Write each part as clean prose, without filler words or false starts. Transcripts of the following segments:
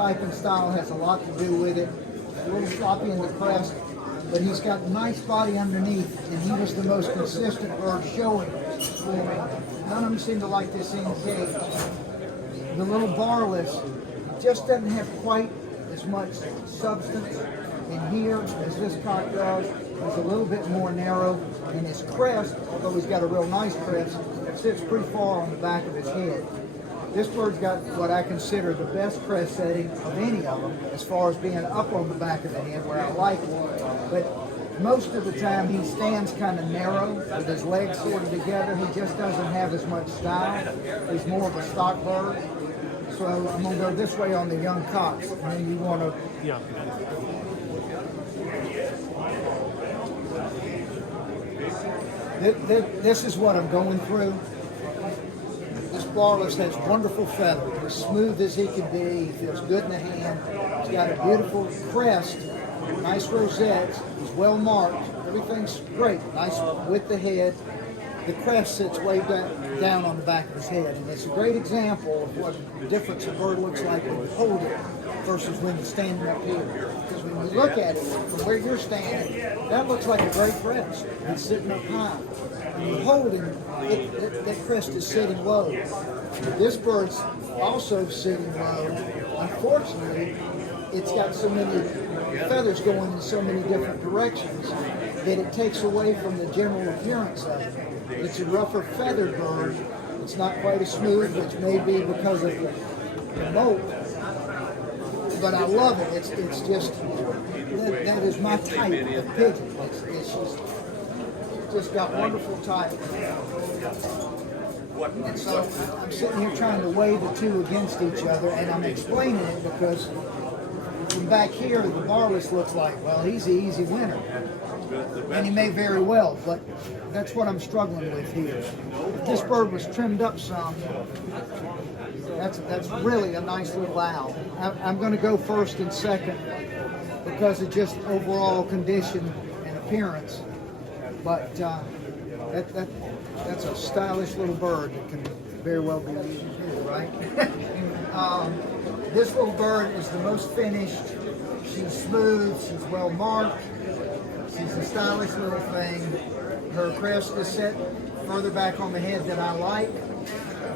type and style has a lot to do with it. A little sloppy in the crest, but he's got a nice body underneath, and he was the most consistent bird showing for me. None of them seem to like this in cage. The little barless just doesn't have quite as much substance in here as this cock does. It's a little bit more narrow, and his crest, although he's got a real nice crest, sits pretty far on the back of his head. This bird's got what I consider the best crest setting of any of them, as far as being up on the back of the head, where I like it. But most of the time he stands kind of narrow with his legs sort of together. He just doesn't have as much style. He's more of a stock bird. So I'm going to go this way on the young cocks, and then you want to... Yeah. This is what I'm going through. This barless has wonderful feathers, as smooth as he can be. He feels good in the hand. He's got a beautiful crest, nice rosettes. He's well marked. Everything's great. Nice with the head. The crest sits way down on the back of his head, and it's a great example of what the difference a bird looks like when you hold it versus when you're standing up here. Because when you look at it from where you're standing, that looks like a great crest. He's sitting up high. When you hold him, that crest is sitting low. This bird's also sitting low. Unfortunately, it's got so many feathers going in so many different directions that it takes away from the general appearance of it. It's a rougher feathered bird. It's not quite as smooth, which may be because of the molt. But I love it. It's just, that is my type of pigeon. It's just got wonderful type. And so I'm sitting here trying to weigh the two against each other, and I'm explaining it because from back here, the barless looks like, well, he's the easy winner. And he may very well, but that's what I'm struggling with here. If this bird was trimmed up some, that's really a nice little owl. I'm going to go first and second because of just overall condition and appearance. But that's a stylish little bird that can very well be used here, right? This little bird is the most finished. She's smooth, she's well marked. She's a stylish little thing. Her crest is set further back on the head than I like,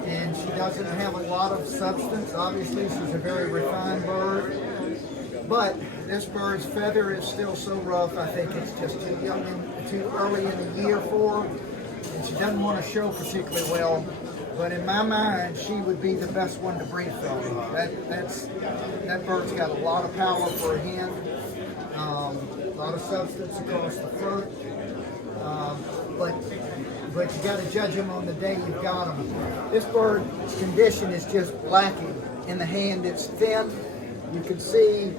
and she doesn't have a lot of substance. Obviously, she's a very refined bird, but this bird's feather is still so rough. I think it's just too young and too early in the year for her, and she doesn't want to show particularly well. But in my mind, she would be the best one to breed from. That bird's got a lot of power for a hen. A lot of substance across the throat, but you got to judge them on the day you've got them. This bird's condition is just lacking in the hand. It's thin. You can see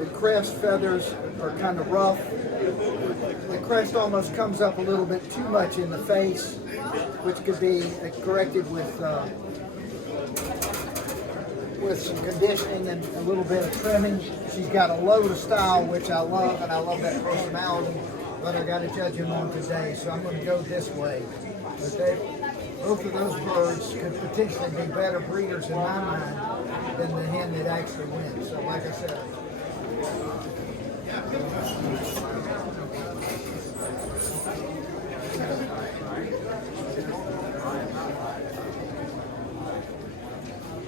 the crest feathers are kind of rough. The crest almost comes up a little bit too much in the face, which could be corrected with some conditioning and a little bit of trimming. She's got a load of style, which I love, and I love that personality, but I got to judge him on today, so I'm going to go this way. But both of those birds could potentially be better breeders in my mind than the hen that actually wins. So like I said,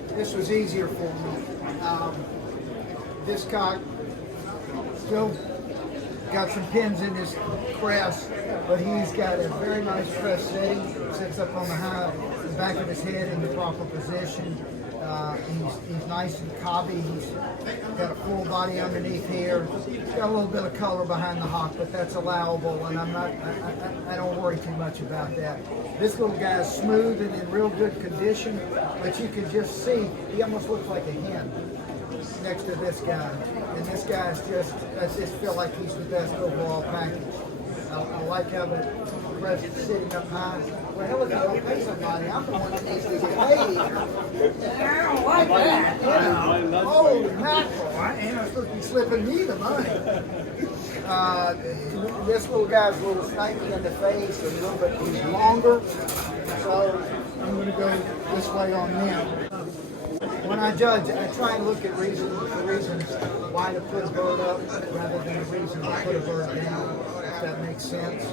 this was easier for me. This cock still got some pins in his crest, but he's got a very nice crest setting. Sits up on the back of his head in the proper position. He's nice and cobby. He's got a full body underneath here. He's got a little bit of color behind the hock, but that's allowable, and I don't worry too much about that. This little guy is smooth and in real good condition, but you can just see he almost looks like a hen next to this guy. And this guy's I just feel like he's the best overall package. I like how the crest is sitting up high. Well, hell, if you don't pay somebody, I'm the one that needs to get paid. I don't like that. Holy mackerel. I ain't supposed to be slipping me the money. This little guy's a little snaky in the face, a little bit longer. So I'm going to go this way on him. when I judge, I try and look at the reasons why to put a bird up rather than the reason to put a bird down, if that makes sense.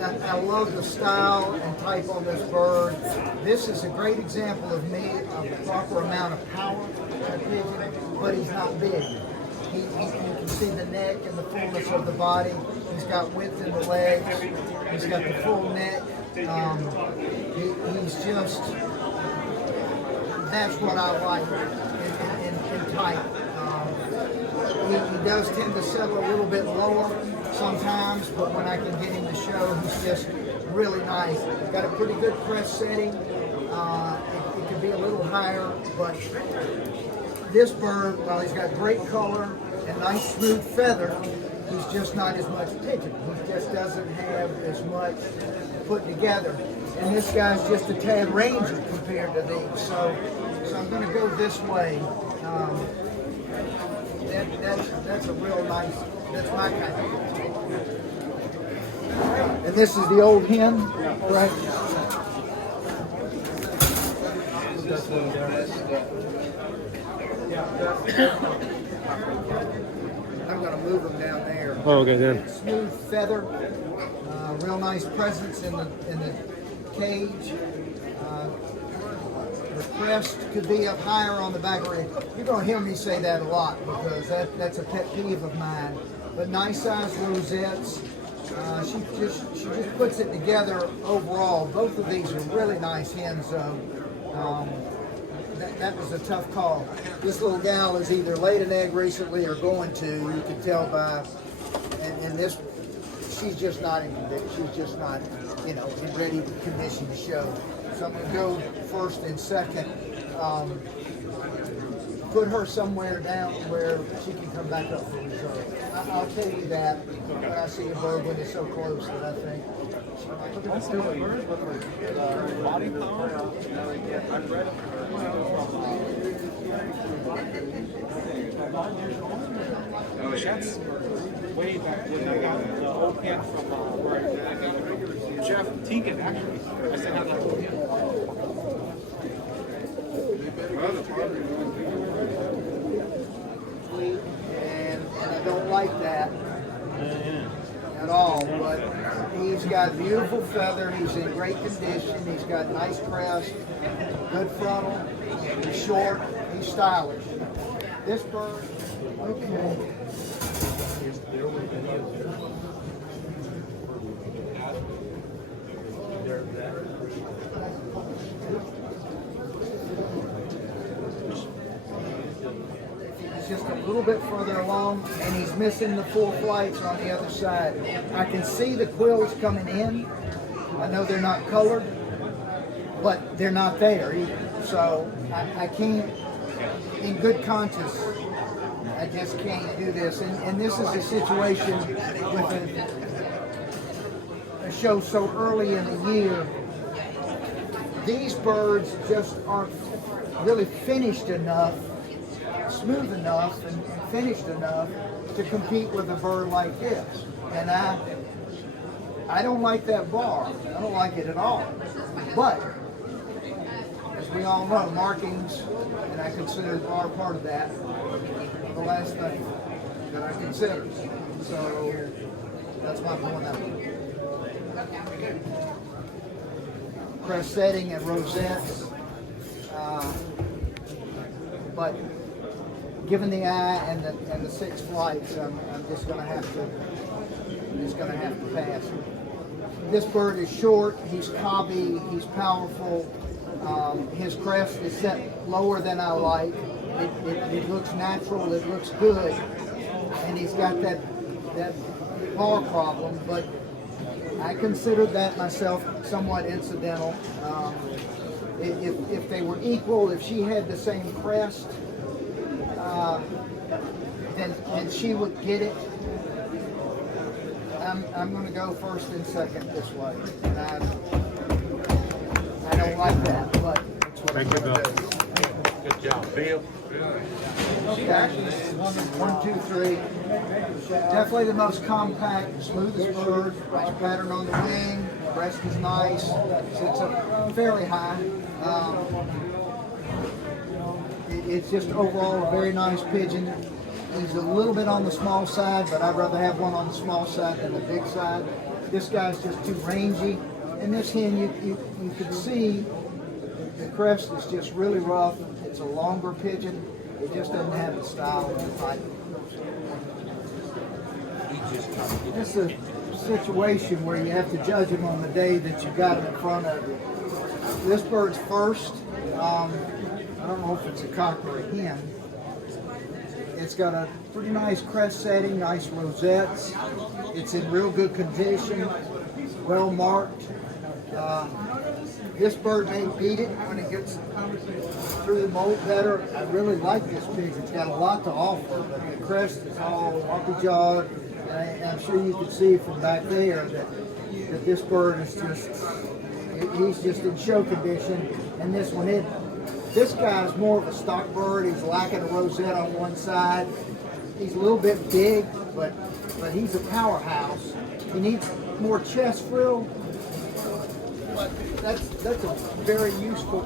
I love the style and type on this bird. This is a great example of me of the proper amount of power in a pigeon, but he's not big. You can see the neck and the fullness of the body. He's got width in the legs. He's got the full neck. He's just, that's what I like in type. He does tend to settle a little bit lower sometimes, but when I can get him to show, he's just really nice. Got a pretty good crest setting. It could be a little higher, but this bird, while he's got great color and nice smooth feather, he's just not as much pigeon. He just doesn't have as much put together. And this guy's just a tad ranger compared to these. So I'm going to go this way. That's a real nice, that's my kind of pigeon. And this is the old hen, right? I'm going to move them down there. Oh, okay, then. Smooth feather, real nice presence in the cage. The crest could be up higher on the back of her head. You're going to hear me say that a lot because that's a pet peeve of mine. But nice size rosettes. She just puts it together overall. Both of these are really nice hens. That was a tough call. This little gal has either laid an egg recently or going to. You can tell by, and this, she's just not in condition. She's just not, in ready condition to show. So I'm going to go first and second. Put her somewhere down where she can come back up for reserve. I'll tell you that when I see a bird when it's so close that I think. Body power. Oh, that's way back when I got the old pen from Jeff Teagan, actually. I still have that old pen. And I don't like that at all, but he's got beautiful feather, he's in great condition, he's got nice crest, good frontal, he's short, he's stylish. This bird, okay. Just a little bit further along, and he's missing the full flights on the other side. I can see the quills coming in. I know they're not colored, but they're not there either. So I can't, in good conscience, I just can't do this. And this is a situation with a show so early in the year. These birds just aren't really finished enough, smooth enough and finished enough to compete with a bird like this. And I don't like that bar. I don't like it at all. But as we all know, markings, and I consider the bar part of that, are the last thing that I consider. So that's my point out. Crest setting and rosettes. But given the eye and the 6 flights, I'm just going to have to pass. This bird is short. He's cobby. He's powerful. His crest is set lower than I like. It looks natural. It looks good, and he's got that bar problem. But I consider that myself somewhat incidental. If they were equal, if she had the same crest, then she would get it. I'm going to go first and second this way. And I don't like that, but that's what I'm going to do. Good job, Bill. Okay. 1, 2, 3. Definitely the most compact, smoothest bird. Nice pattern on the wing. Breast is nice. Sits up fairly high. it's just overall a very nice pigeon. He's a little bit on the small side, but I'd rather have one on the small side than the big side. This guy's just too rangy. And this hen, you can see the crest is just really rough. It's a longer pigeon. It just doesn't have the style and the type. It's a situation where you have to judge him on the day that you got him in front of you. This bird's first. I don't know if it's a cock or a hen. It's got a pretty nice crest setting, nice rosettes. It's in real good condition, well marked. This bird may beat it when it gets through the mold better. I really like this pigeon. It's got a lot to offer, but the crest is all lumpy jawed. And I'm sure you can see from back there that this bird is he's just in show condition. And this one isn't. This guy's more of a stock bird. He's lacking a rosette on one side. He's a little bit big, but he's a powerhouse. He needs more chest frill. But that's a very useful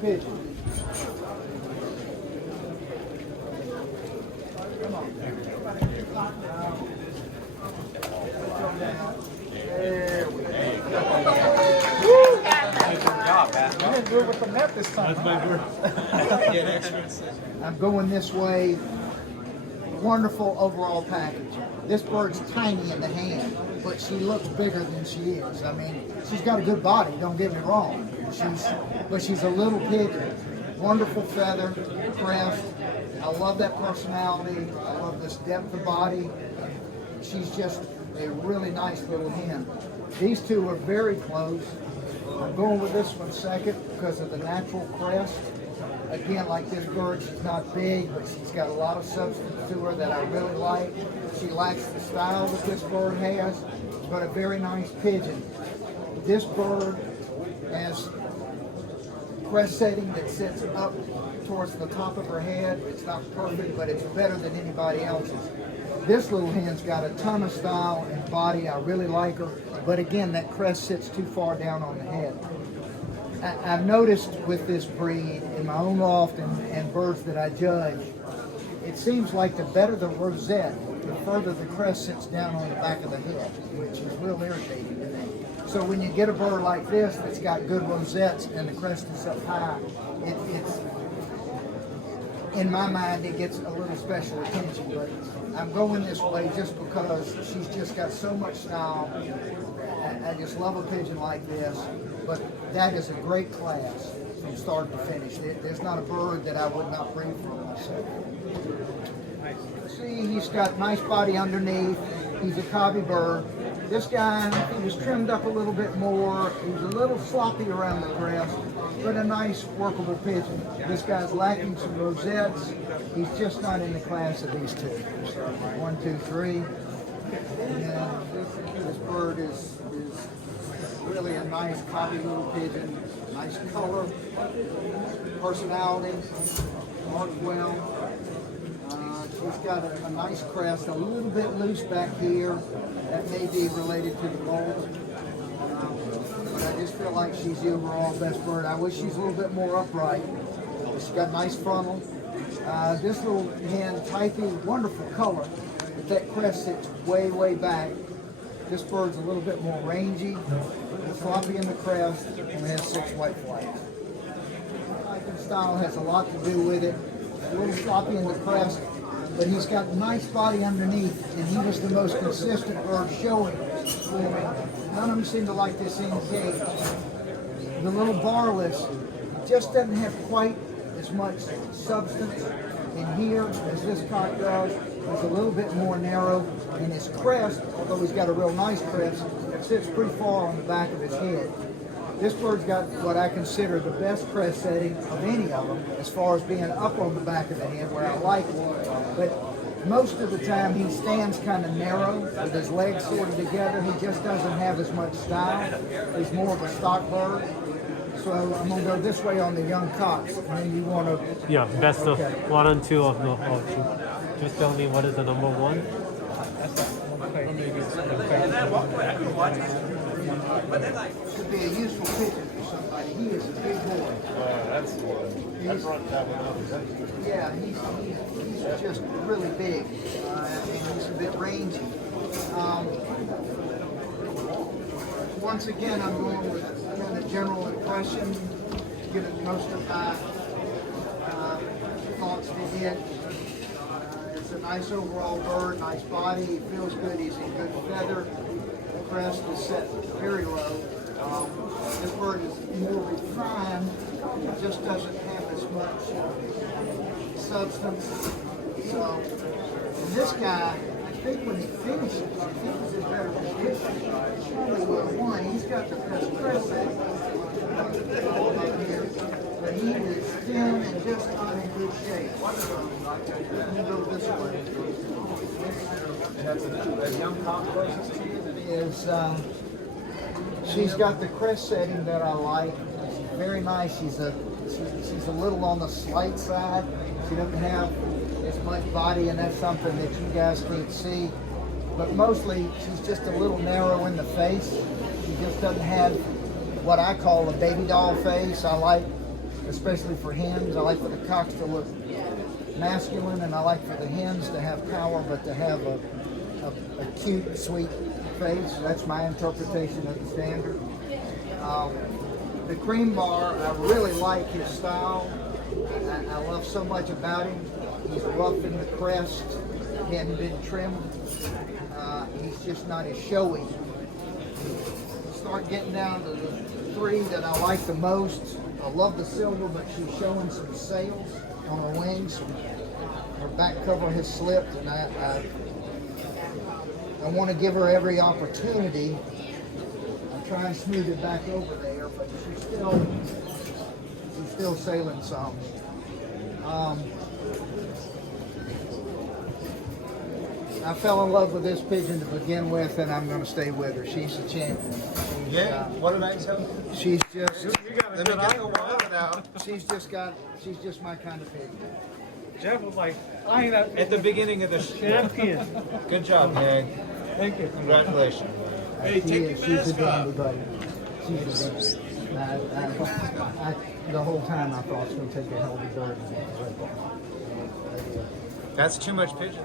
pigeon. Come on. There we go. Woo! Good job, man. You didn't do it with the net this time. That's my word. Get extra. I'm going this way. Wonderful overall package. This bird's tiny in the hand, but she looks bigger than she is. I mean, she's got a good body, don't get me wrong. But she's a little pigeon. Wonderful feather, crest. I love that personality. I love this depth of body. She's just a really nice little hen. These two are very close. I'm going with this one second because of the natural crest. Again, like this bird, she's not big, but she's got a lot of substance to her that I really like. She lacks the style that this bird has, but a very nice pigeon. This bird has crest setting that sits up towards the top of her head. It's not perfect, but it's better than anybody else's. This little hen's got a ton of style and body. I really like her, but again, that crest sits too far down on the head. I've noticed with this breed in my own loft and birds that I judge, it seems like the better the rosette, the further the crest sits down on the back of the head, which is real irritating to me. So when you get a bird like this that's got good rosettes and the crest is up high, it's in my mind it gets a little special attention. But I'm going this way just because she's just got so much style. I just love a pigeon like this. But that is a great class from start to finish. There's not a bird that I would not breed from myself. See, he's got nice body underneath. He's a cobby bird. This guy, he was trimmed up a little bit more. He's a little sloppy around the crest, but a nice workable pigeon. This guy's lacking some rosettes. He's just not in the class of these two. So 1, 2, 3. And this bird is really a nice cobby little pigeon, nice color, personality, marked well. She's got a nice crest, a little bit loose back here. That may be related to the mold. But I just feel like she's the overall best bird. I wish she's a little bit more upright. She's got nice frontal. This little hen, typey, wonderful color, but that crest sits way, way back. This bird's a little bit more rangy, floppy in the crest, and has 6 white flags. The style has a lot to do with it. A little floppy in the crest, but he's got a nice body underneath, and he was the most consistent bird showing for me. None of them seem to like this in cage. The little barless just doesn't have quite as much substance in here as this cock does. It's a little bit more narrow, and his crest, although he's got a real nice crest, sits pretty far on the back of his head. This bird's got what I consider the best crest setting of any of them, as far as being up on the back of the head, where I like it. But most of the time he stands kind of narrow, with his legs sort of together. He just doesn't have as much style. He's more of a stock bird. So I'm going to go this way on the young cocks, and then you want to... Yeah, best of 1 and 2 of the two. Just tell me what is the number 1. Could be a useful pigeon. somebody. He is a big boy. That's I brought that one up. Yeah, he's just really big. And he's a bit rangy. Once again, I'm going with kind of general impression, giving most of my thoughts to it. It's a nice overall bird, nice body, he feels good, he's in good feather. The crest is set very low. This bird is more refined, it just doesn't have as much substance. So, and this guy, I think when he finishes, he was in better condition. Probably would have won. He's got the best crest setting up here, but he is thin and just not in good shape. We'll go this way. That's a young cock closest to you. Is she's got the crest setting that I like. She's very nice. She's a little on the slight side. She doesn't have as much body, and that's something that you guys can't see. But mostly, she's just a little narrow in the face. She just doesn't have what I call a baby doll face. I like, especially for hens, I like for the cocks to look masculine, and I like for the hens to have power, but to have a cute, sweet face. That's my interpretation of the standard. The cream bar, I really like his style. I love so much about him. He's rough in the crest. He hadn't been trimmed. He's just not as showy. Start getting down to the three that I like the most. I love the silver, but she's showing some sails on her wings. Her back cover has slipped, and I want to give her every opportunity. I'm trying to smooth it back over there, but she's still sailing some. I fell in love with this pigeon to begin with, and I'm going to stay with her. She's a champion. What did I tell you? She's just. Let me get the water now. She's just my kind of pigeon. Jeff was like, I that At the beginning of the champion. Good job, Harry. Thank you. Congratulations. Hey, take your She's a mask off. dandy, buddy. She's a dandy. The whole time I thought she was going to take a healthy bird. That's too much pigeon.